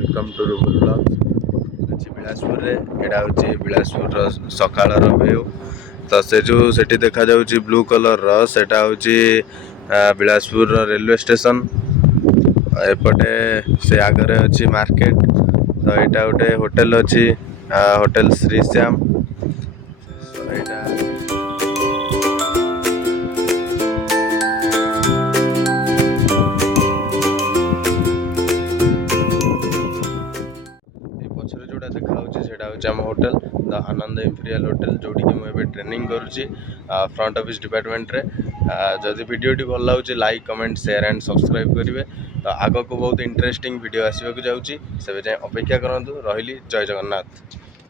Welcome to rouble blogs. अच्छी बिलासपुर रे एडा होची बिलासपुर सकाळर व्यू। तो से जो सेठी देखा जाउची ब्लू कलर रो सेटा होची बिलासपुर रेलवे स्टेशन। एपटे से आगरे अच्छी मार्केट। तो यहाँ गोटे होटेल अच्छी होटेल श्री श्याम। पछरे जोटा देखा आम hotel the Anand imperial hotel जोटी कि मुझे ट्रेनिंग करुच्ची फ्रंट ऑफिस डिपार्टमेंट रे। जदि वीडियोटी भल लगे like comment share and subscribe करेंगे। तो आग को बहुत इंटरेस्टिंग वीडियो आसवाक जाऊँगी से जाए अपेक्षा करूँ। रही जय जगन्नाथ।